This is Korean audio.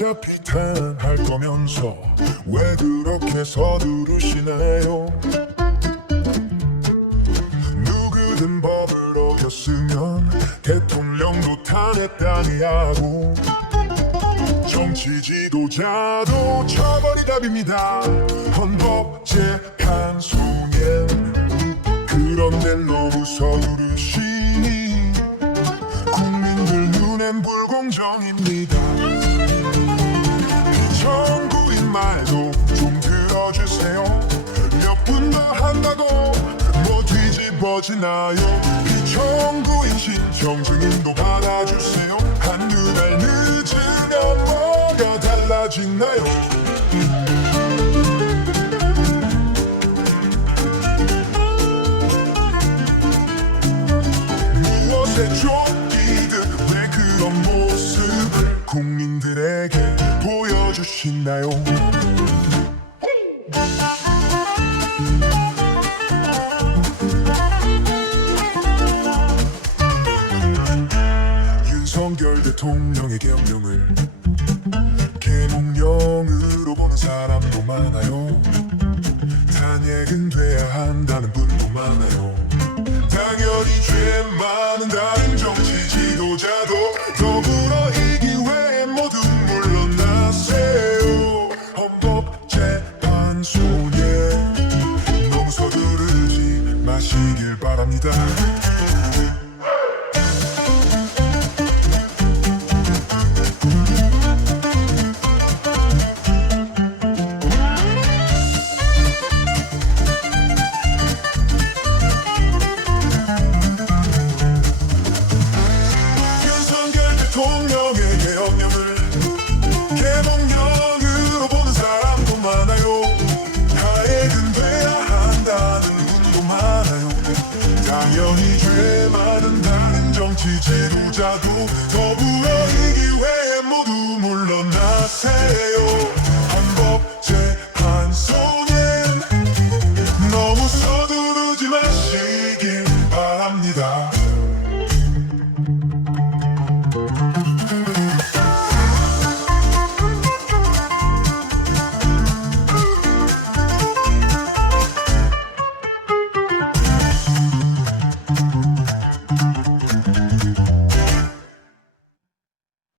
어차피 탄할 거면서 왜 그렇게 서두르시나요? 누구든 법을 어겼으면 대통령도 탄핵당해야 하고. 정치 지도자도 처벌이 답입니다. 헌법재판소엔 그런데 너무 서두르시니 국민들 눈엔 불공정입니다 뒤집어지나요 비청구인 신청 증인도 받아주세요. 한두 달 늦으면 뭐가 달라지나요? 무엇에 쫓기듯 왜 그런 모습을 국민들에게 보여주시나요 윤석열 대통령의 경명을 개몽령으로 보는 사람도 많아요. 탄핵은 돼야 한다는 분도 많아요. 당연히 죄 많은 다른 정치 지도자도 더불어 이 기회에 모두 물러나세요. 헌법재판소에 너무 서두르지 마시길 바랍니다 要你绝买